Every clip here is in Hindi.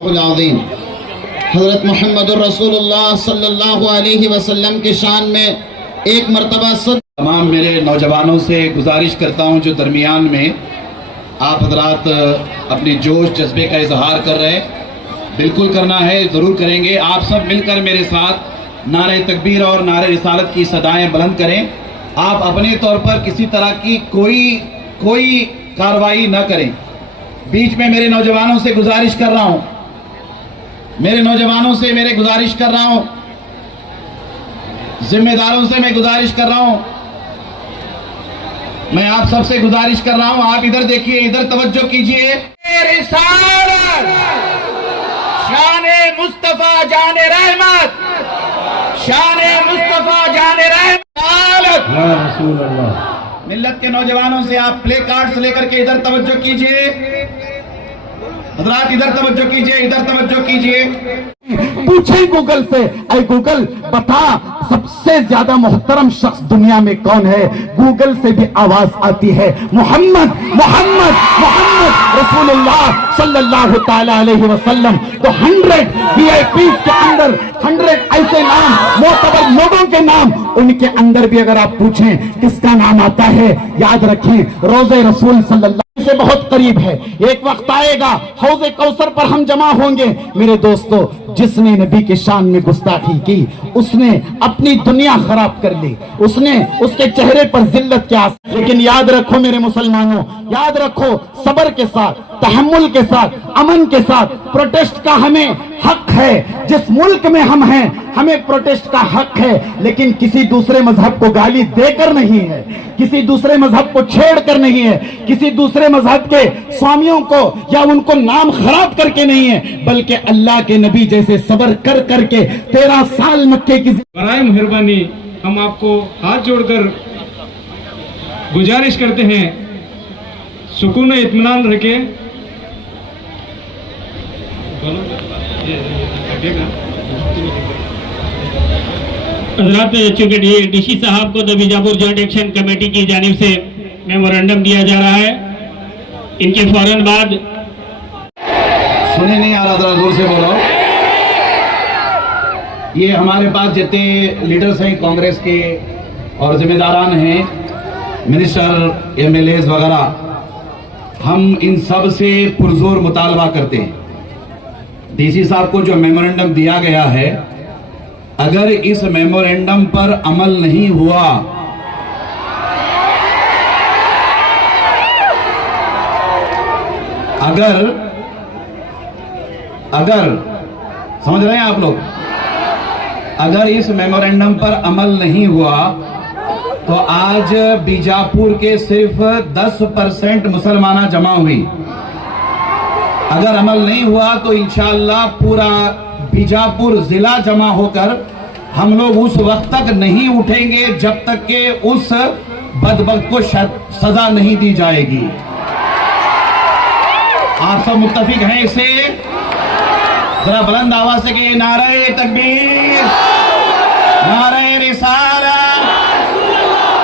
अज़ीम हज़रत मोहम्मद रसूलुल्लाह सल्लल्लाहु अलैहि वसल्लम के शान में एक मरतबा सब तमाम मेरे नौजवानों से गुजारिश करता हूं जो दरमियान में आप हजरात अपनी जोश जज्बे का इजहार कर रहे हैं, बिल्कुल करना है, ज़रूर करेंगे। आप सब मिलकर मेरे साथ नारे तकबीर और नारे रिसालत की सदाएं बुलंद करें। आप अपने तौर पर किसी तरह की कोई कार्रवाई न करें। बीच में मेरे नौजवानों से गुजारिश कर रहा हूं, गुजारिश कर रहा हूं, जिम्मेदारों से मैं गुजारिश कर रहा हूं, मैं आप सबसे गुजारिश कर रहा हूं, आप इधर देखिए, इधर तवज्जो कीजिए। रिसालत शाने मुस्तफा जाने रहमत, शाने मुस्तफा जाने रहमत। या रसूल अल्लाह। मिल्लत के नौजवानों से आप प्ले कार्ड्स लेकर के इधर तवज्जो कीजिए, हजरात इधर तवज्जो कीजिए, इधर तवज्जो कीजिए। पूछे गूगल से, ऐ गूगल बता सबसे ज्यादा मोहतरम शख्स दुनिया में कौन है? गूगल से भी आवाज आती है, मोहम्मद मोहम्मद मोहम्मद रसूलुल्लाह सल्लल्लाहु ताला अलैहि वसल्लम। तो 100 VIP के अंदर 100 ऐसे नाम मोतबर लोगों के नाम, उनके अंदर भी अगर आप पूछें किसका नाम आता है, याद रखें रोज़े रसूल सल्लल्लाहु से बहुत करीब है। एक वक्त आएगा हौज़े कौसर पर हम जमा होंगे। मेरे दोस्तों, जिसने नबी के शान में गुस्ताखी की उसने अपनी दुनिया खराब कर ली, उसने उसके चेहरे पर जिल्लत क्या। लेकिन याद रखो मेरे मुसलमानों, याद रखो सब्र के साथ, तहम्मुल के साथ, अमन के साथ प्रोटेस्ट का हमें हक है। जिस मुल्क में हम हैं हमें प्रोटेस्ट का हक है, लेकिन किसी दूसरे मजहब को गाली देकर नहीं है, किसी दूसरे मजहब को छेड़कर नहीं है, किसी दूसरे मजहब के स्वामियों को या उनको नाम खराब करके नहीं है, बल्कि अल्लाह के नबी जैसे सब्र कर करके 13 साल मक्के की। बराए मेहरबानी हम आपको हाथ जोड़कर गुजारिश करते हैं, सुकून इत्मीनान रखे। हजरात, चूंकि डीसी साहब को the Bijapur joint action committee की जानिब से मेमोरेंडम दिया जा रहा है, इनके फौरन बाद। सुने नहीं आ रहा, जरा जोर से बोलो। ये हमारे पास जितने लीडर्स हैं कांग्रेस के और जिम्मेदारान हैं, मिनिस्टर, MLAs वगैरह, हम इन सब से पुरजोर मुतालबा करते हैं। डीसी साहब को जो मेमोरेंडम दिया गया है, अगर इस मेमोरेंडम पर अमल नहीं हुआ, अगर समझ रहे हैं आप लोग, अगर इस मेमोरेंडम पर अमल नहीं हुआ तो आज बीजापुर के सिर्फ 10% मुसलमाना जमा हुई। अगर अमल नहीं हुआ तो इंशाअल्लाह पूरा बीजापुर जिला जमा होकर हम लोग उस वक्त तक नहीं उठेंगे जब तक के उस बदबख्त को सजा नहीं दी जाएगी। आप सब मुत्तफिक हैं इससे? जरा बुलंद आवाज से कहिए, नारे तकबीर, नारे रिसालत,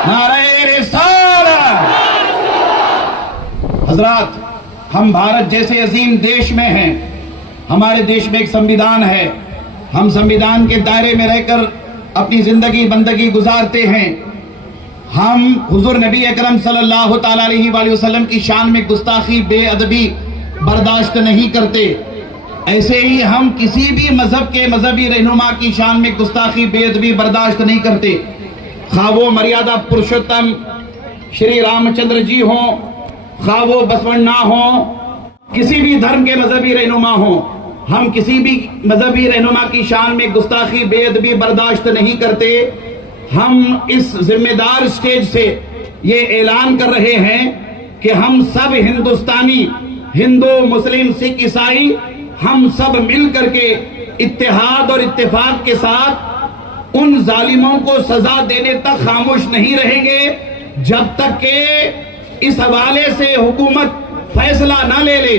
नारे रिसालत। हजरात, हम भारत जैसे अजीम देश में हैं, हमारे देश में एक संविधान है, हम संविधान के दायरे में रहकर अपनी जिंदगी बंदगी गुजारते हैं। हम हुजूर नबी अकरम सल्लल्लाहु ताला अलैहि वसल्लम की शान में गुस्ताखी, बेअदबी बर्दाश्त नहीं करते। ऐसे ही हम किसी भी मजहब के मजहबी रहनुमा की शान में गुस्ताखी, बेअदबी बर्दाश्त नहीं करते। खा वो मर्यादा पुरुषोत्तम श्री रामचंद्र जी हों, खा वो बसवन्ना हो, किसी भी धर्म के मजहबी रहनुमा हो, हम किसी भी मजहबी रहनुमा की शान में गुस्ताखी, बेअदबी बर्दाश्त नहीं करते। हम इस जिम्मेदार स्टेज से ये ऐलान कर रहे हैं कि हम सब हिंदुस्तानी, हिंदू, मुस्लिम, सिख, ईसाई, हम सब मिल करके इत्तेहाद और इत्तेफाक के साथ उन जालिमों को सजा देने तक खामोश नहीं रहेंगे जब तक के इस हवाले से हुकूमत फैसला ना ले ले।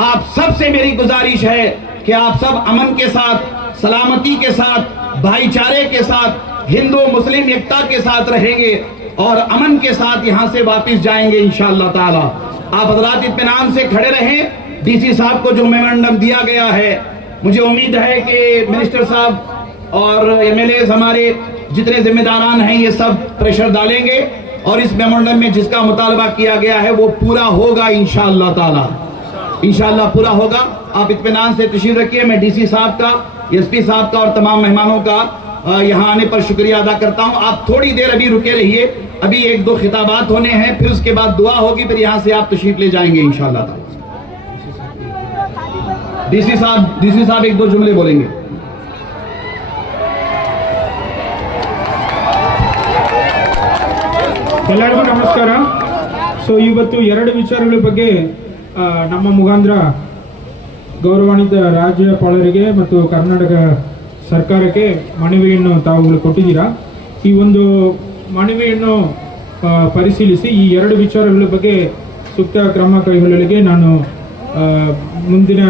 आप सबसे मेरी गुजारिश है कि आप सब अमन के साथ, सलामती के साथ, भाईचारे के साथ, हिंदू मुस्लिम एकता के साथ रहेंगे और अमन के साथ यहां से वापस जाएंगे इंशाअल्लाह ताला। आप हजरात इत्मीनान से खड़े रहें। डीसी साहब को जो मेमोरेंडम दिया गया है, मुझे उम्मीद है कि मिनिस्टर साहब और एमएलए हमारे जितने जिम्मेदारान हैं ये सब प्रेशर डालेंगे और इस मेमोरेंडम में जिसका मुतालबा किया गया है वो पूरा होगा इंशाअल्लाह ताला, इंशाअल्लाह पूरा होगा। आप इत्मीनान से तशरीफ रखिए। मैं डीसी साहब का, एसपी साहब का और तमाम मेहमानों का यहाँ आने पर शुक्रिया अदा करता हूँ। आप थोड़ी देर अभी रुके रहिए, अभी एक दो खिताबात होने हैं, फिर उसके बाद दुआ होगी, फिर यहाँ से आप तशरीफ ले जाएंगे इंशाअल्लाह ताला। डीसी साहब एक दो जुमले बोलेंगे। ಎಲ್ಲರಿಗೂ ನಮಸ್ಕಾರ. ಸೊ ಇವತ್ತು ಎರಡು ವಿಚಾರಗಳ ಬಗ್ಗೆ ನಮ್ಮ ಮುಖಾಂತರ ಗೌರವಾನ್ವಿತ ರಾಜ್ಯಪಾಲರಿಗೆ ಮತ್ತು ಕರ್ನಾಟಕ ಸರ್ಕಾರಕ್ಕೆ ಮನವಿಯನ್ನು ತಾವುಗಳು ಕೊಟ್ಟಿದ್ದೀರಾ. ಈ ಒಂದು ಮನವಿಯನ್ನು ಪರಿಶೀಲಿಸಿ ಈ ಎರಡು ವಿಚಾರಗಳ ಬಗ್ಗೆ ಸೂಕ್ತ ಕ್ರಮ ಕೈಗೊಳ್ಳಲಿಕ್ಕೆ ನಾನು ಮುಂದಿನ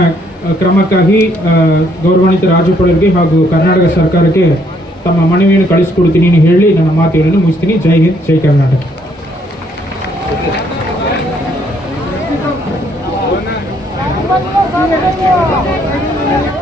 ಕ್ರಮಕ್ಕಾಗಿ ಗೌರವಾನ್ವಿತ ರಾಜ್ಯಪಾಲರಿಗೆ ಹಾಗೂ ಕರ್ನಾಟಕ ಸರ್ಕಾರಕ್ಕೆ ತಮ್ಮ ಮನವಿಯನ್ನು ಕಳಿಸಿಕೊಡ್ತೀನಿ ಹೇಳಿ ನನ್ನ ಮಾತುಗಳನ್ನು ಮುಗಿಸ್ತೀನಿ. ಜೈ ಹಿಂದ್, ಜೈ ಕರ್ನಾಟಕ.